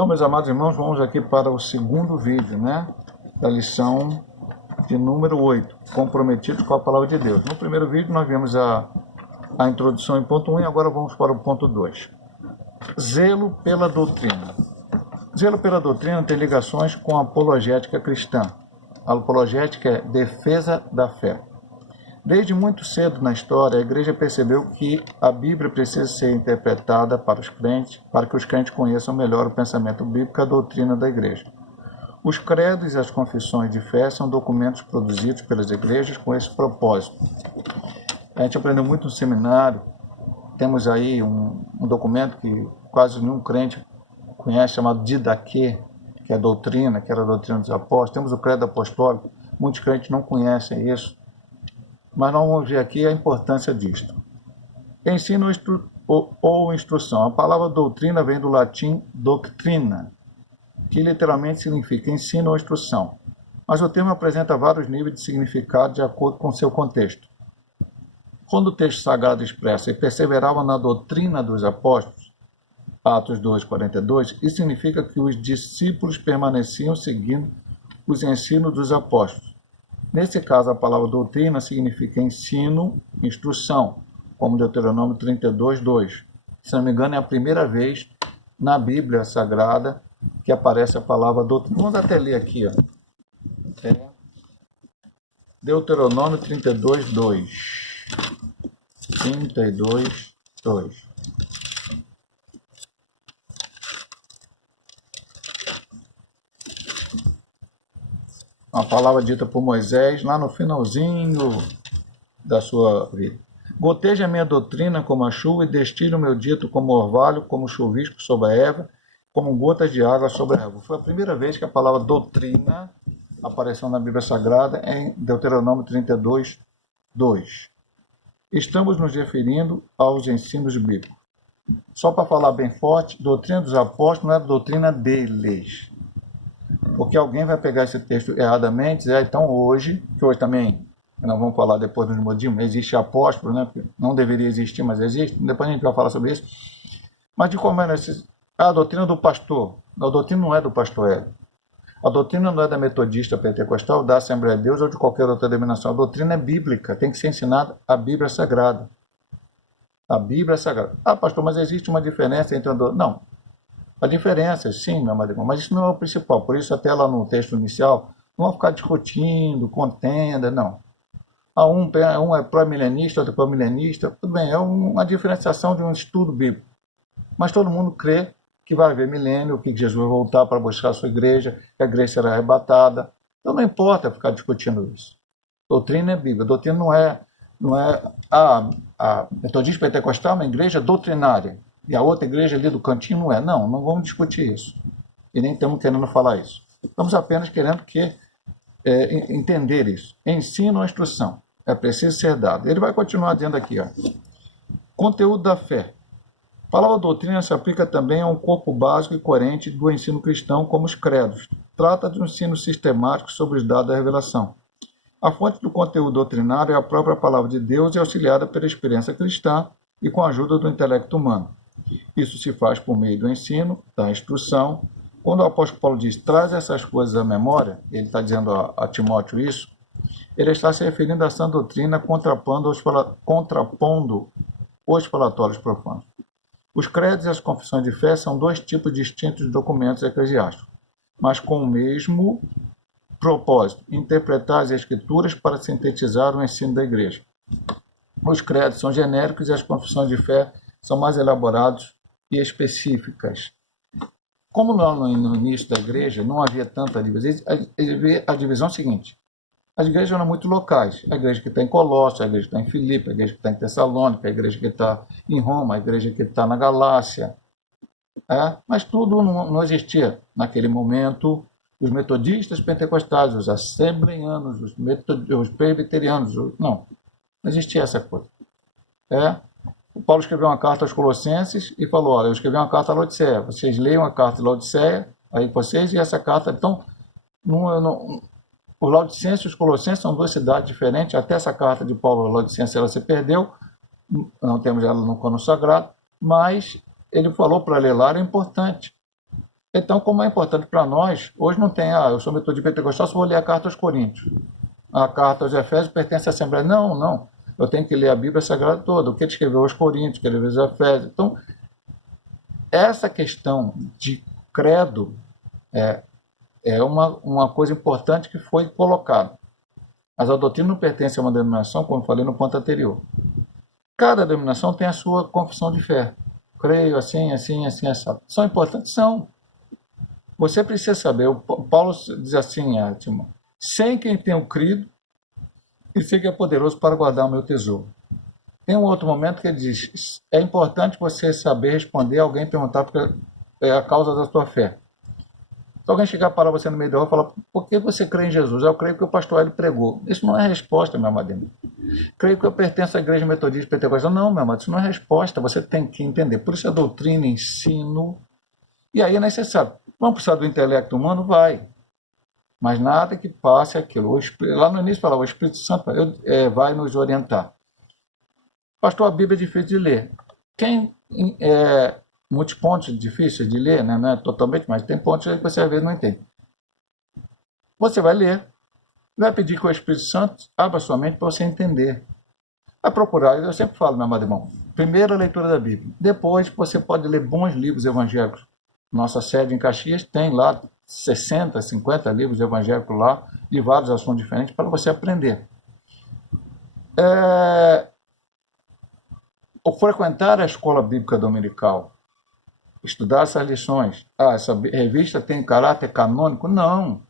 Então, meus amados irmãos, vamos aqui para o segundo vídeo, da lição de número 8, comprometidos com a palavra de Deus. No primeiro vídeo nós vimos a introdução em ponto 1 e agora vamos para o ponto 2. Zelo pela doutrina. Zelo pela doutrina tem ligações com a apologética cristã. A apologética é defesa da fé. Desde muito cedo na história, a igreja percebeu que a Bíblia precisa ser interpretada para os crentes, para que os crentes conheçam melhor o pensamento bíblico e a doutrina da igreja. Os credos e as confissões de fé são documentos produzidos pelas igrejas com esse propósito. A gente aprendeu muito no seminário, temos aí um documento que quase nenhum crente conhece, chamado Didaquê, que é a doutrina, que era a doutrina dos apóstolos. Temos o credo apostólico, muitos crentes não conhecem isso. Mas nós vamos ver aqui a importância disto. Ensino ou instrução. A palavra doutrina vem do latim doctrina, que literalmente significa ensino ou instrução. Mas o termo apresenta vários níveis de significado de acordo com seu contexto. Quando o texto sagrado expressa e perseveravam na doutrina dos apóstolos, Atos 2:42, isso significa que os discípulos permaneciam seguindo os ensinos dos apóstolos. Nesse caso, a palavra doutrina significa ensino, instrução, como Deuteronômio 32:2. Se não me engano, é a primeira vez na Bíblia Sagrada que aparece a palavra doutrina. Vamos até ler aqui, ó. Deuteronômio 32:2. 32:2. Uma palavra dita por Moisés lá no finalzinho da sua vida. Goteja a minha doutrina como a chuva e destile o meu dito como orvalho, como chuvisco sobre a erva, como gotas de água sobre a erva. Foi a primeira vez que a palavra doutrina apareceu na Bíblia Sagrada em Deuteronômio 32:2. Estamos nos referindo aos ensinos bíblicos. Só para falar bem forte, doutrina dos apóstolos não é doutrina deles. Porque alguém vai pegar esse texto erradamente e dizer, então hoje, que hoje também, nós vamos falar depois dos modismos, existe apóstolo, não deveria existir, mas existe, depois a gente vai falar sobre isso. Mas de como é a doutrina do pastor? A doutrina não é do pastor Hélio. A doutrina não é da metodista pentecostal, da Assembleia de Deus ou de qualquer outra denominação. A doutrina é bíblica, tem que ser ensinada a Bíblia Sagrada. A Bíblia Sagrada. Ah, pastor, mas existe uma diferença entre a doutrina? Não. A diferença, sim, meu amado irmão, mas isso não é o principal. Por isso, até lá no texto inicial, não vão ficar discutindo, contenda, não. Um é pró-milenista, outro é pró-milenista. Tudo bem, é uma diferenciação de um estudo bíblico. Mas todo mundo crê que vai haver milênio, que Jesus vai voltar para buscar a sua igreja, que a igreja será arrebatada. Então não importa ficar discutindo isso. Doutrina é Bíblia. Doutrina não é a metodista pentecostal, é uma igreja doutrinária. E a outra igreja ali do cantinho não é. Não vamos discutir isso. E nem estamos querendo falar isso. Estamos apenas querendo entender isso. Ensino ou instrução. É preciso ser dado. Ele vai continuar dizendo aqui, ó. Conteúdo da fé. A palavra doutrina se aplica também a um corpo básico e coerente do ensino cristão, como os credos. Trata de um ensino sistemático sobre os dados da revelação. A fonte do conteúdo doutrinário é a própria palavra de Deus e auxiliada pela experiência cristã e com a ajuda do intelecto humano. Isso se faz por meio do ensino, da instrução. Quando o apóstolo Paulo diz, traz essas coisas à memória, ele está dizendo a Timóteo isso, ele está se referindo à sã doutrina contrapondo os falatórios profanos. Os credos e as confissões de fé são dois tipos distintos de documentos eclesiásticos, mas com o mesmo propósito, interpretar as escrituras para sintetizar o ensino da igreja. Os credos são genéricos e as confissões de fé são mais elaborados e específicas. Como no início da igreja não havia tanta divisão, a divisão é a seguinte: as igrejas eram muito locais. A igreja que está em Colossos, a igreja que está em Filipe, a igreja que está em Tessalônica, a igreja que está em Roma, a igreja que está na Galácia. Mas tudo não existia naquele momento. Os metodistas pentecostais, os assembleianos, os presbiterianos, não existia essa coisa. O Paulo escreveu uma carta aos Colossenses e falou, olha, eu escrevi uma carta a Laodiceia, vocês leiam a carta de Laodiceia, aí vocês, e essa carta, então, os Laodicenses e os Colossenses são duas cidades diferentes, até essa carta de Paulo a Laodicenses, ela se perdeu, não temos ela no Cano Sagrado, mas ele falou para ler lá, era importante. Então, como é importante para nós, hoje não tem, eu sou metodista pentecostal, só vou ler a carta aos Coríntios. A carta aos Efésios pertence à Assembleia. Não, não. Eu tenho que ler a Bíblia Sagrada toda, o que ele escreveu aos Coríntios, o que ele escreveu aos Efésios. Então, essa questão de credo é uma coisa importante que foi colocada. Mas a doutrina não pertence a uma denominação, como eu falei no ponto anterior. Cada denominação tem a sua confissão de fé. Creio assim, assim, assim, assim. São importantes? São. Você precisa saber. O Paulo diz assim, Timão, sem quem tenho crido e sei que é poderoso para guardar o meu tesouro. Tem um outro momento que ele diz, é importante você saber responder a alguém perguntar porque é a causa da sua fé. Se alguém chegar para você no meio da rua e falar, por que você crê em Jesus? Eu creio que o pastor Hélio pregou. Isso não é resposta, meu amado. Creio que eu pertenço à igreja metodista pentecostal. Não, meu amado, isso não é resposta. Você tem que entender. Por isso a doutrina, ensino. E aí é necessário. Vamos precisar do intelecto humano? Vai. Mas nada que passe aquilo. Lá no início falava, o Espírito Santo vai nos orientar. Pastor, a Bíblia é difícil de ler. Muitos pontos difíceis de ler, né? Não é totalmente, mas tem pontos aí que você às vezes não entende. Você vai ler, vai pedir que o Espírito Santo abra sua mente para você entender. Vai procurar, eu sempre falo, meu amado irmão, primeiro a leitura da Bíblia. Depois você pode ler bons livros evangélicos. Nossa sede em Caxias tem lá 60, 50 livros evangélicos lá, de vários assuntos diferentes, para você aprender. Ou frequentar a escola bíblica dominical, estudar essas lições. Essa revista tem caráter canônico? Não,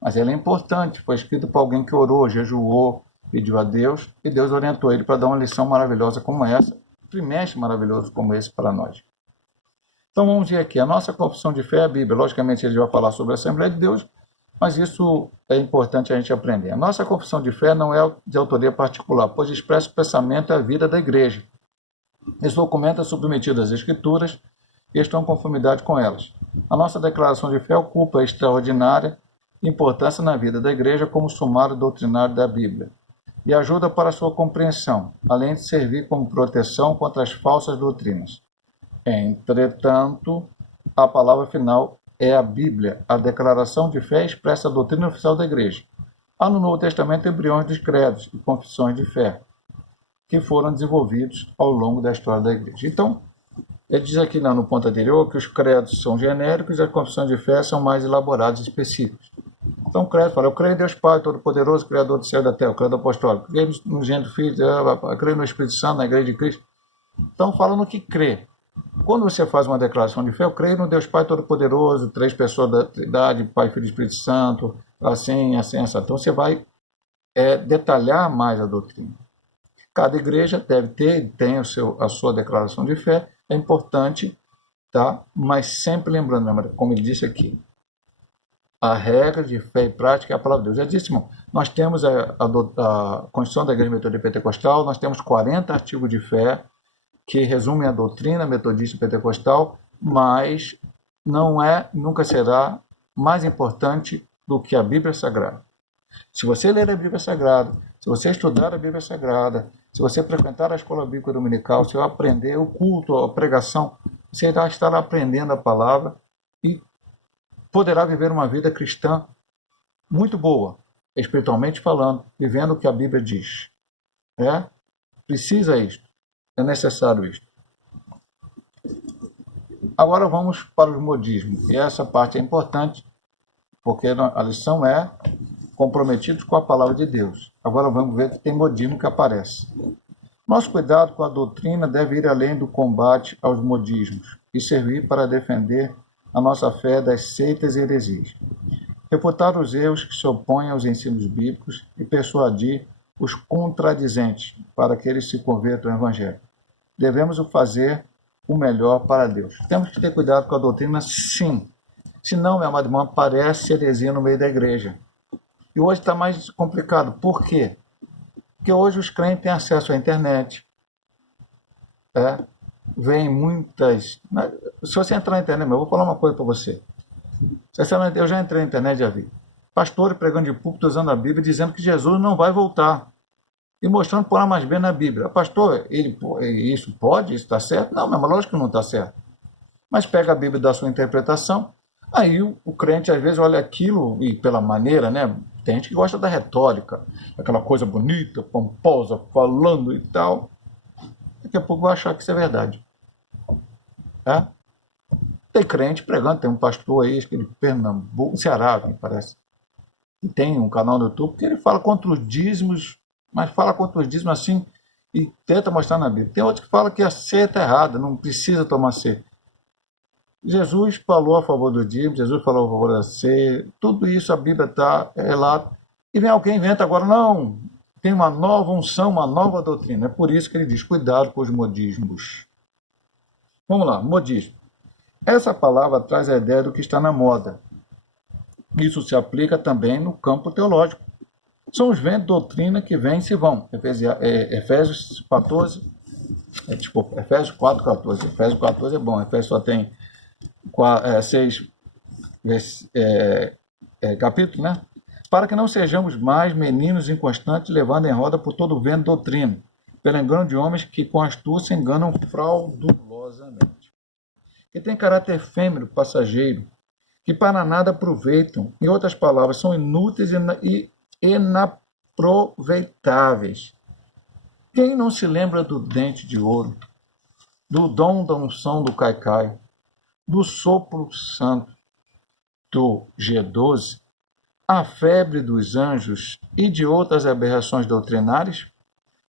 mas ela é importante. Foi escrita por alguém que orou, jejuou, pediu a Deus, e Deus orientou ele para dar uma lição maravilhosa como essa, um trimestre maravilhoso como esse para nós. Então vamos ver aqui, a nossa confissão de fé é a Bíblia. Logicamente ele vai falar sobre a Assembleia de Deus, mas isso é importante a gente aprender. A nossa confissão de fé não é de autoria particular, pois expressa o pensamento e a vida da igreja. Esse documento é submetido às Escrituras e estão em conformidade com elas. A nossa declaração de fé ocupa a extraordinária importância na vida da igreja como sumário doutrinário da Bíblia e ajuda para a sua compreensão, além de servir como proteção contra as falsas doutrinas. Entretanto, a palavra final é a Bíblia. A declaração de fé expressa a doutrina oficial da igreja. Há no Novo Testamento embriões dos credos e confissões de fé, que foram desenvolvidos ao longo da história da igreja. Então, ele diz aqui no ponto anterior que os credos são genéricos e as confissões de fé são mais elaboradas e específicas. Então, o credo fala, eu creio em Deus Pai, Todo-Poderoso, Criador do céu e da terra, o credo apostólico. Creio no Gênero Filho, eu creio no Espírito Santo, na Igreja de Cristo. Então, fala no que crê. Quando você faz uma declaração de fé, eu creio no Deus Pai Todo-Poderoso, 3 pessoas da Trindade, Pai, Filho e Espírito Santo, assim, assim, assim. Então, você vai detalhar mais a doutrina. Cada igreja deve ter, tem a sua declaração de fé, é importante, tá? Mas sempre lembrando, como ele disse aqui, a regra de fé e prática é a palavra de Deus. Já disse, irmão, nós temos a Constituição da Igreja Metodista Pentecostal, nós temos 40 artigos de fé que resumem a doutrina metodista pentecostal, mas não nunca será mais importante do que a Bíblia Sagrada. Se você ler a Bíblia Sagrada, se você estudar a Bíblia Sagrada, se você frequentar a escola bíblica dominical, se você aprender o culto, a pregação, você irá estar aprendendo a palavra e poderá viver uma vida cristã muito boa, espiritualmente falando, vivendo o que a Bíblia diz. Precisa isto, é necessário isto. Agora vamos para os modismos, e essa parte é importante, porque a lição é comprometidos com a palavra de Deus. Agora vamos ver que tem modismo que aparece. Nosso cuidado com a doutrina deve ir além do combate aos modismos e servir para defender a nossa fé das seitas e heresias. Refutar os erros que se opõem aos ensinos bíblicos e persuadir os contradizentes para que eles se convertam ao Evangelho. Devemos fazer o melhor para Deus. Temos que ter cuidado com a doutrina, sim. Senão, meu amado irmão, aparece heresia no meio da igreja. E hoje está mais complicado. Por quê? Porque hoje os crentes têm acesso à internet. Vem muitas... Se você entrar na internet, eu vou falar uma coisa para você. Eu já entrei na internet e já vi. Pastores pregando de púlpito usando a Bíblia, dizendo que Jesus não vai voltar. E mostrando por A mais B na Bíblia. Pastor, isso pode? Isso está certo? Não, mas lógico que não está certo. Mas pega a Bíblia e dá a sua interpretação. Aí o crente às vezes olha aquilo e pela maneira, né? Tem gente que gosta da retórica, aquela coisa bonita, pomposa, falando e tal. Daqui a pouco vai achar que isso é verdade. Tá? Tem crente pregando, tem um pastor aí, acho que de Pernambuco, Ceará, me parece, que tem um canal no YouTube que ele fala contra os dízimos, mas fala contra os dízimos assim e tenta mostrar na Bíblia. Tem outro que fala que a ceia está errada, não precisa tomar ceia. Jesus falou a favor do dízimo, Jesus falou a favor da ceia, tudo isso a Bíblia está relata. E vem alguém e inventa agora, não, tem uma nova unção, uma nova doutrina. É por isso que ele diz, cuidado com os modismos. Vamos lá, modismo. Essa palavra traz a ideia do que está na moda. Isso se aplica também no campo teológico. São os ventos de doutrina que vêm e se vão. Efésios 14, desculpa, Efésios 4,14. Efésios 14 é bom, Efésios só tem 6 capítulos, né? Para que não sejamos mais meninos inconstantes, levando em roda por todo o vento de doutrina, pelo engano de homens que com astúcia enganam fraudulosamente. Que tem caráter efêmero, passageiro, que para nada aproveitam. Em outras palavras, são inúteis e inaproveitáveis. Quem não se lembra do dente de ouro, do dom da unção do caicai, do sopro santo, do G12, a febre dos anjos e de outras aberrações doutrinárias?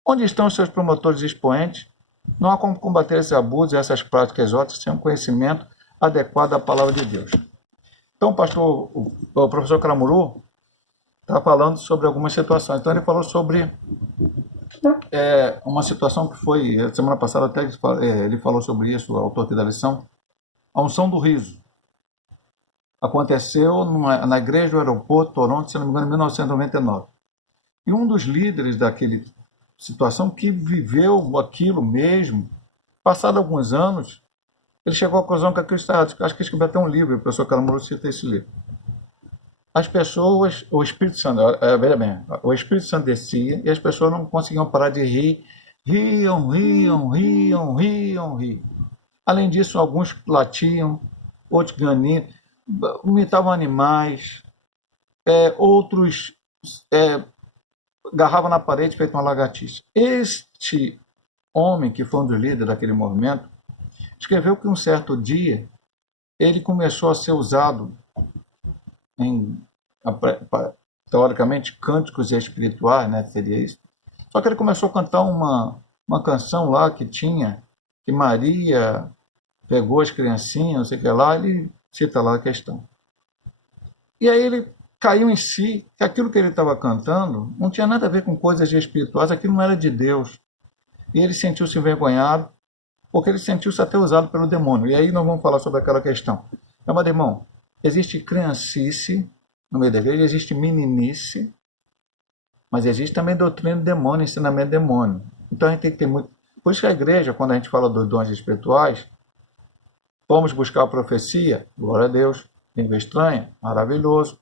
Onde estão os seus promotores e expoentes? Não há como combater esses abusos e essas práticas exóticas sem um conhecimento adequado da palavra de Deus. Então, o professor Cramuru está falando sobre algumas situações. Então, ele falou sobre uma situação que foi, semana passada até ele falou sobre isso, o autor aqui da lição, a unção do riso. Aconteceu na igreja do aeroporto, Toronto, se não me engano, em 1999. E um dos líderes daquela situação que viveu aquilo mesmo, passado alguns anos, ele chegou à conclusão que aquilo está errado. Acho que escreveu até um livro, o professor Caramuru cita esse livro. As pessoas, o Espírito Santo, veja bem, o Espírito Santo descia e as pessoas não conseguiam parar de rir, riam. Além disso, alguns latiam, outros ganiam, imitavam animais, outros agarravam na parede feito uma lagartixa. Este homem, que foi um dos líderes daquele movimento, escreveu que um certo dia ele começou a ser usado em, teoricamente, cânticos espirituais, né, seria isso. Só que ele começou a cantar uma canção lá que Maria pegou as criancinhas, não sei o que lá, ele cita lá a questão. E aí ele caiu em si, que aquilo que ele estava cantando não tinha nada a ver com coisas espirituais, aquilo não era de Deus. E ele sentiu-se envergonhado, porque ele sentiu-se até usado pelo demônio. E aí nós vamos falar sobre aquela questão. Mas, irmão, existe criancice no meio da igreja, existe meninice, mas existe também doutrina do demônio, ensinamento do demônio. Então a gente tem que ter muito... Por isso que a igreja, quando a gente fala dos dons espirituais, vamos buscar a profecia, glória a Deus, língua estranha, maravilhoso.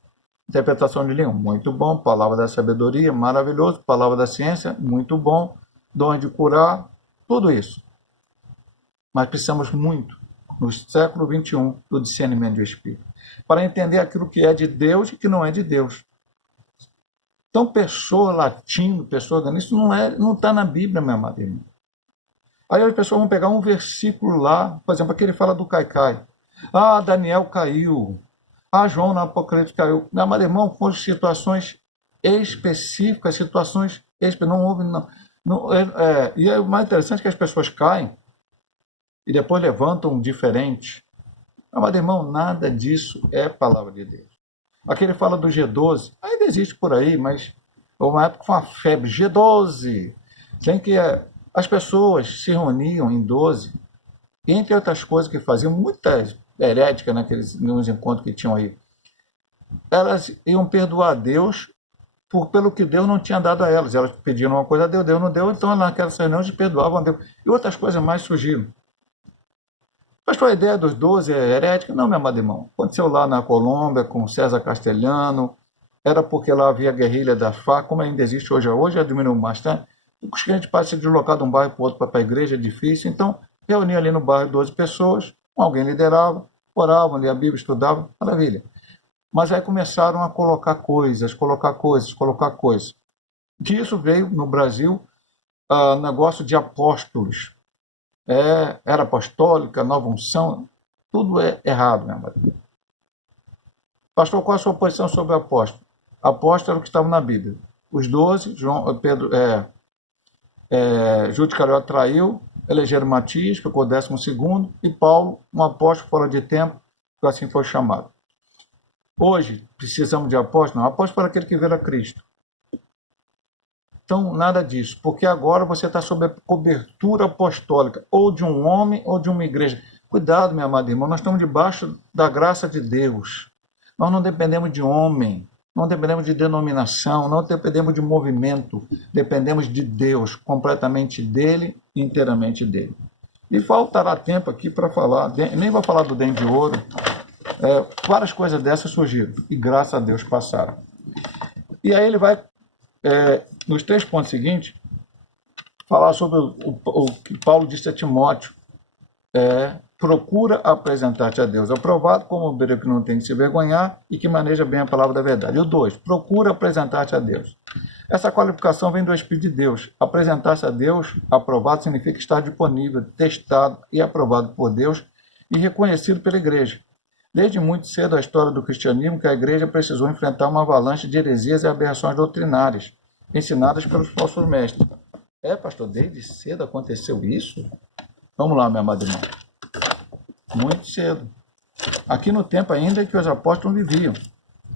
Interpretação de língua, muito bom. Palavra da sabedoria, maravilhoso. Palavra da ciência, muito bom. Dons de curar, tudo isso. Mas precisamos muito, no século XXI, do discernimento do Espírito, para entender aquilo que é de Deus e que não é de Deus. Então, pessoa latindo, pessoa ganhando, isso não está na Bíblia, meu amado irmão. Aí as pessoas vão pegar um versículo lá, por exemplo, aqui ele fala do caicai. Ah, Daniel caiu. Ah, João no Apocalipse caiu. Meu amado irmão, foram situações específicas, situações específicas. Não houve... e é o mais interessante que as pessoas caem e depois levantam diferente. Meu amado irmão, nada disso é palavra de Deus. Aqui ele fala do G12. Ainda existe por aí, mas uma época foi uma febre. G12. Tem que as pessoas se reuniam em 12, e entre outras coisas que faziam, muitas heréticas nos encontros que tinham aí, elas iam perdoar a Deus pelo que Deus não tinha dado a elas. Elas pediram uma coisa a Deus, Deus não deu, então naquelas reuniões perdoavam a Deus. E outras coisas mais surgiram. Pastor, a ideia dos 12 é herética? Não, meu amado irmão. Aconteceu lá na Colômbia com César Castelhano, era porque lá havia a guerrilha da Farc, como ainda existe hoje já diminuiu bastante. Os crentes podem se deslocar de um bairro para o outro para a igreja, é difícil. Então, reunia ali no bairro 12 pessoas, alguém liderava, oravam, liam a Bíblia, estudavam, maravilha. Mas aí começaram a colocar coisas. Disso veio, no Brasil, negócio de apóstolos. Era apostólica, nova unção, tudo é errado, meu amado. Pastor, qual a sua posição sobre o apóstolo? Apóstolo era o que estava na Bíblia. Os 12, Judas Iscariote traiu, elegeram Matias, ficou 12º, e Paulo, um apóstolo fora de tempo, que assim foi chamado. Hoje, precisamos de apóstolo? Não, apóstolo para aquele que vira Cristo. Então, nada disso, porque agora você está sob a cobertura apostólica, ou de um homem, ou de uma igreja. Cuidado, meu amado irmão, nós estamos debaixo da graça de Deus. Nós não dependemos de homem, não dependemos de denominação, não dependemos de movimento, dependemos de Deus, completamente dele, inteiramente dele. E faltará tempo aqui para falar, nem vou falar do dente de ouro, várias coisas dessas surgiram, e graças a Deus passaram. E aí ele vai, nos 3 pontos seguintes, falar sobre o que Paulo disse a Timóteo, procura apresentar-te a Deus aprovado, como obreiro que não tem de se vergonhar e que maneja bem a palavra da verdade. E o 2, procura apresentar-te a Deus. Essa qualificação vem do Espírito de Deus. Apresentar-se a Deus aprovado significa estar disponível, testado e aprovado por Deus e reconhecido pela igreja. Desde muito cedo a história do cristianismo que a igreja precisou enfrentar uma avalanche de heresias e aberrações doutrinárias, ensinadas pelos falsos mestres. Pastor, desde cedo aconteceu isso? Vamos lá, meu amado irmão. Muito cedo. Aqui no tempo ainda que os apóstolos viviam.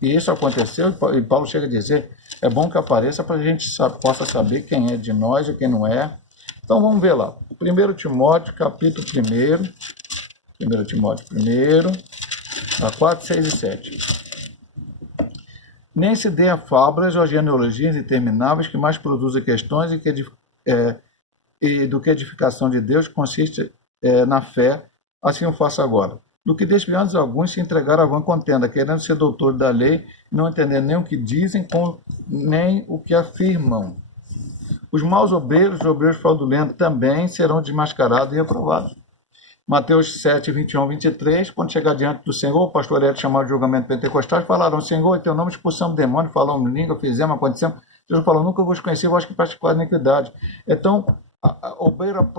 E isso aconteceu, e Paulo chega a dizer, é bom que apareça para a gente possa saber quem é de nós e quem não é. Então vamos ver lá. 1 Timóteo, capítulo 1. 1 Timóteo 1, 4, 6 e 7. Nem se dê a fábulas ou a genealogias intermináveis que mais produzem questões e do que edificação de Deus consiste na fé. Assim eu faço agora. Do que desviando alguns se entregaram a vã contenda, querendo ser doutores da lei, não entendendo nem o que dizem, nem o que afirmam. Os maus obreiros, os obreiros fraudulentos, também serão desmascarados e reprovados. Mateus 7, 21, 23, quando chegar diante do Senhor, o pastor era chamado de julgamento pentecostal, falaram, Senhor, em teu nome expulsamos demônio, falamos língua, fizemos, acontecemos. Jesus falou, nunca vos conheci, vós que praticais iniquidade. Então, o obreiro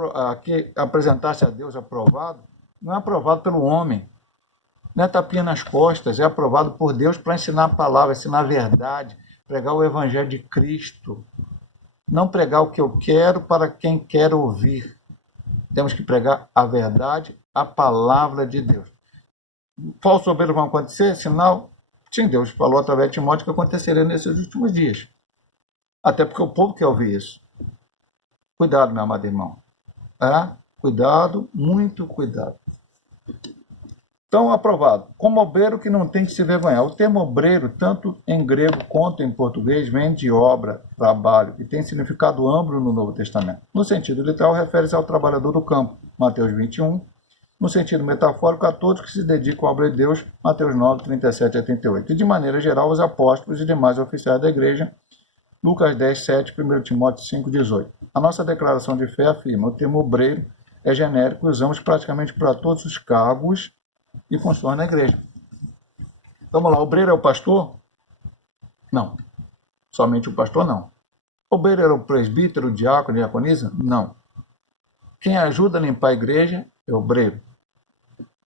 que apresentar-se a Deus aprovado, não é aprovado pelo homem, não é tapinha nas costas, é aprovado por Deus para ensinar a palavra, ensinar a verdade, pregar o evangelho de Cristo. Não pregar o que eu quero para quem quer ouvir. Temos que pregar a verdade, a palavra de Deus. Falsos obreiros vão acontecer, sinal, sim, Deus falou através de Timóteo que aconteceria nesses últimos dias. Até porque o povo quer ouvir isso. Cuidado, meu amado irmão. Cuidado, muito cuidado. Então, aprovado. Como obreiro que não tem que se vergonhar. O termo obreiro, tanto em grego quanto em português, vem de obra, trabalho, e tem significado amplo no Novo Testamento. No sentido literal, refere-se ao trabalhador do campo, Mateus 21. No sentido metafórico, a todos que se dedicam à obra de Deus, Mateus 9, 37 a 38. E, de maneira geral, os apóstolos e demais oficiais da igreja, Lucas 10, 7, 1 Timóteo 5, 18. A nossa declaração de fé afirma, o termo obreiro é genérico, usamos praticamente para todos os cargos e funções na igreja. Vamos lá, obreiro é o pastor? Não. Somente o pastor, não. Obreiro era o presbítero, o diácono, a diaconisa? Não. Quem ajuda a limpar a igreja é obreiro.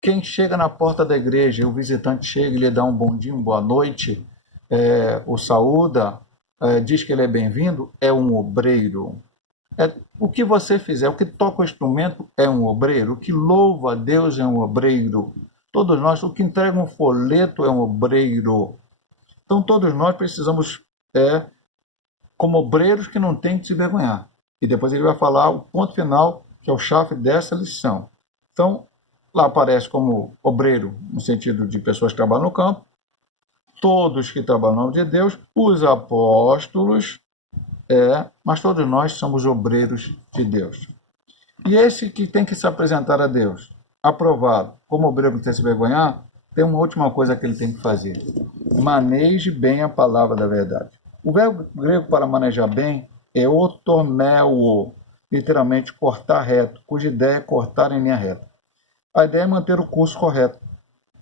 Quem chega na porta da igreja, o visitante chega e lhe dá um bom dia, uma boa noite, o saúda, diz que ele é bem-vindo, é um obreiro. O que você fizer, o que toca o instrumento é um obreiro, o que louva a Deus é um obreiro. Todos nós, o que entrega um folheto é um obreiro. Então todos nós precisamos, como obreiros que não tem que se vergonhar. E depois ele vai falar o ponto final, que é o chave dessa lição. Então, lá aparece como obreiro, no sentido de pessoas que trabalham no campo, todos que trabalham no nome de Deus, os apóstolos, mas todos nós somos obreiros de Deus. E esse que tem que se apresentar a Deus, aprovado, como obreiro que tem que se vergonhar, tem uma última coisa que ele tem que fazer. Maneje bem a palavra da verdade. O verbo grego para manejar bem é otomeo, literalmente cortar reto, cuja ideia é cortar em linha reta. A ideia é manter o curso correto.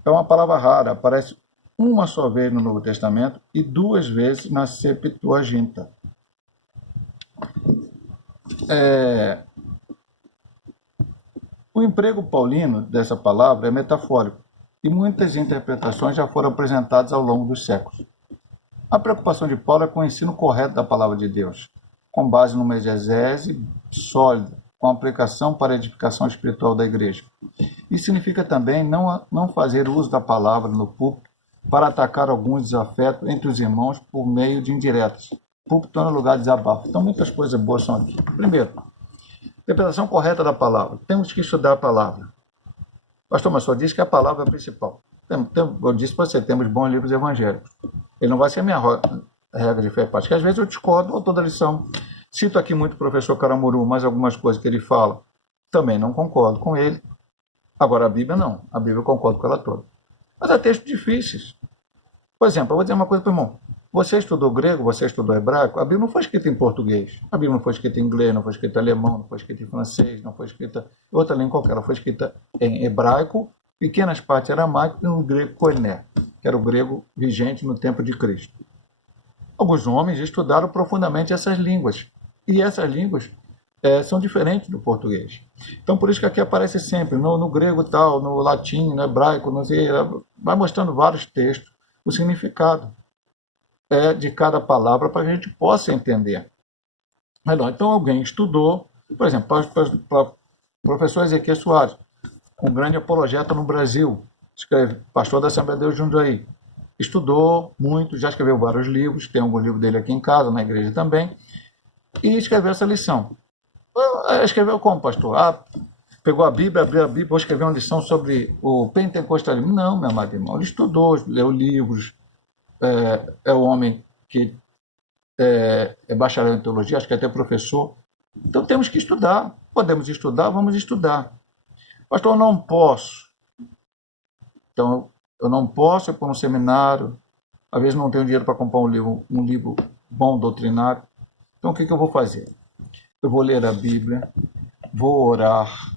É uma palavra rara, aparece uma só vez no Novo Testamento e duas vezes na Septuaginta. O emprego paulino dessa palavra é metafórico e muitas interpretações já foram apresentadas ao longo dos séculos. A preocupação de Paulo é com o ensino correto da palavra de Deus, com base numa exegese sólida, com aplicação para a edificação espiritual da igreja. Isso significa também não fazer uso da palavra no púlpito para atacar alguns desafetos entre os irmãos por meio de indiretas. Púlpito é um lugar de desabafo. Então, muitas coisas boas são aqui. Primeiro, interpretação correta da palavra. Temos que estudar a palavra. O pastor Massor disse que a palavra é a principal. Eu disse para você, temos bons livros evangélicos. Ele não vai ser a minha regra de fé e paz, que às vezes eu discordo ou toda a lição. Cito aqui muito o professor Caramuru, mas algumas coisas que ele fala, também não concordo com ele. Agora, a Bíblia não. A Bíblia eu concordo com ela toda. Mas há textos difíceis. Por exemplo, eu vou dizer uma coisa para o irmão. Você estudou grego, você estudou hebraico, a Bíblia não foi escrita em português. A Bíblia não foi escrita em inglês, não foi escrita em alemão, não foi escrita em francês, não foi escrita em outra língua qualquer. Ela foi escrita em hebraico, pequenas partes aramaico e no grego koiné, que era o grego vigente no tempo de Cristo. Alguns homens estudaram profundamente essas línguas. E essas línguas são diferentes do português. Então, por isso que aqui aparece sempre, no grego tal, no latim, no hebraico, não sei, vai mostrando vários textos, o significado de cada palavra para que a gente possa entender. Então, alguém estudou, por exemplo, para o professor Ezequiel Soares, um grande apologeta no Brasil, pastor da Assembleia de Deus de Jundiaí, estudou muito, já escreveu vários livros, tem algum livro dele aqui em casa, na igreja também, e escreveu essa lição. Escreveu como, pastor? Pegou a Bíblia, abriu a Bíblia, vou escrever uma lição sobre o pentecostalismo. Não, meu amado irmão, ele estudou, leu livros, é o homem que é bacharel em teologia, acho que até professor. Então temos que estudar. Podemos estudar, vamos estudar. Pastor, eu não posso. Então, eu não posso ir para um seminário, às vezes não tenho dinheiro para comprar um livro bom, doutrinário. Então, o que eu vou fazer? Eu vou ler a Bíblia, vou orar,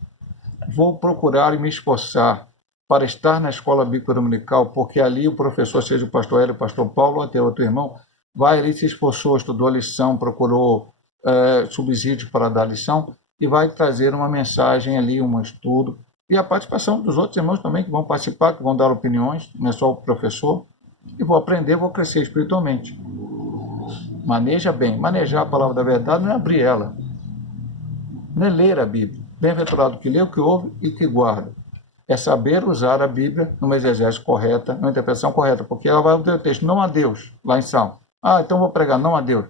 vou procurar e me esforçar para estar na escola bíblica dominical, porque ali o professor, seja o pastor Hélio, o pastor Paulo, ou até outro irmão, vai ali, se esforçou, estudou a lição, procurou subsídios para dar a lição e vai trazer uma mensagem ali, um estudo. E a participação dos outros irmãos também que vão participar, que vão dar opiniões, não é só o professor. E vou aprender, vou crescer espiritualmente. Maneja bem. Manejar a palavra da verdade não é abrir ela. Não é ler a Bíblia. Bem-aventurado que lê, o que ouve e que guarda. É saber usar a Bíblia numa exegese correta, numa interpretação correta, porque ela vai dizer o texto, não a Deus, lá em Salmo. Então vou pregar, não a Deus.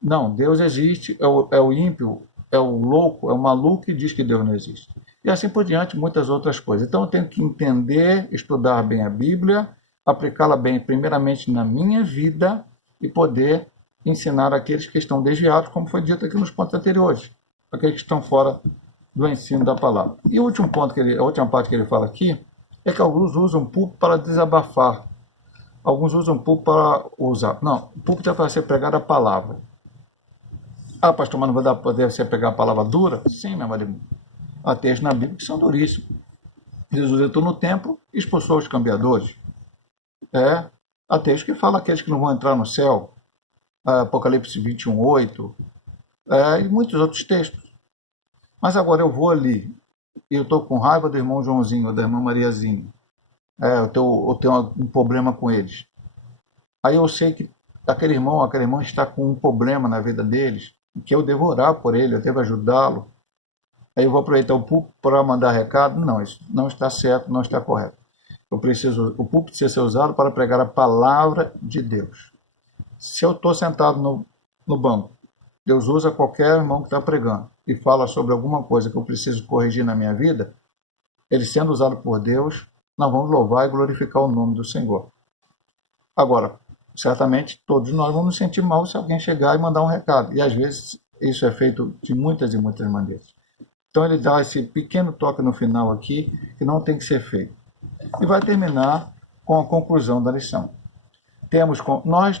Não, Deus existe, é o ímpio, é o louco, é o maluco que diz que Deus não existe. E assim por diante, muitas outras coisas. Então eu tenho que entender, estudar bem a Bíblia, aplicá-la bem primeiramente na minha vida e poder ensinar aqueles que estão desviados, como foi dito aqui nos pontos anteriores, aqueles que estão fora do ensino da palavra. E o último ponto, a última parte que ele fala aqui, é que alguns usam o púlpito para desabafar. Alguns usam o púlpito para usar. Não, o púlpito é para ser pregado a palavra. Pastor, mas não vai poder ser pregar a palavra dura? Sim, meu marido. Há textos na Bíblia que são duríssimos. Jesus entrou no templo e expulsou os cambiadores. Há textos que falam aqueles que não vão entrar no céu. Apocalipse 21:8. E muitos outros textos. Mas agora eu vou ali e eu estou com raiva do irmão Joãozinho ou da irmã Mariazinha. Eu tenho um problema com eles. Aí eu sei que aquele irmão ou aquela irmã está com um problema na vida deles, que eu devo orar por ele, eu devo ajudá-lo. Aí eu vou aproveitar o púlpito para mandar recado. Não, isso não está certo, não está correto. O púlpito precisa ser usado para pregar a palavra de Deus. Se eu estou sentado no banco, Deus usa qualquer irmão que está pregando e fala sobre alguma coisa que eu preciso corrigir na minha vida, ele sendo usado por Deus, nós vamos louvar e glorificar o nome do Senhor. Agora, certamente todos nós vamos nos sentir mal se alguém chegar e mandar um recado. E às vezes isso é feito de muitas e muitas maneiras. Então ele dá esse pequeno toque no final aqui, que não tem que ser feito. E vai terminar com a conclusão da lição. Nós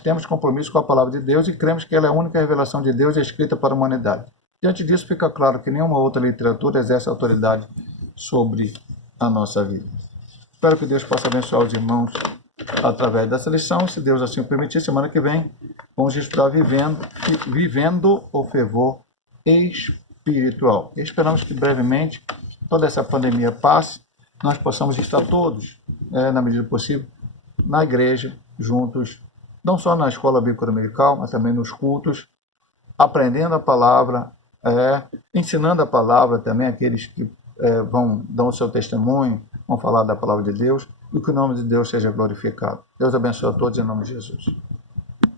temos compromisso com a palavra de Deus e cremos que ela é a única revelação de Deus escrita para a humanidade. Diante disso, fica claro que nenhuma outra literatura exerce autoridade sobre a nossa vida. Espero que Deus possa abençoar os irmãos através dessa lição. Se Deus assim o permitir, semana que vem vamos estar vivendo o fervor espiritual. E esperamos que brevemente toda essa pandemia passe, nós possamos estar todos, na medida do possível, na igreja, juntos, não só na escola bíblica dominical, mas também nos cultos, aprendendo a palavra, ensinando a palavra também àqueles que vão dar o seu testemunho, vão falar da palavra de Deus, e que o nome de Deus seja glorificado. Deus abençoe a todos em nome de Jesus.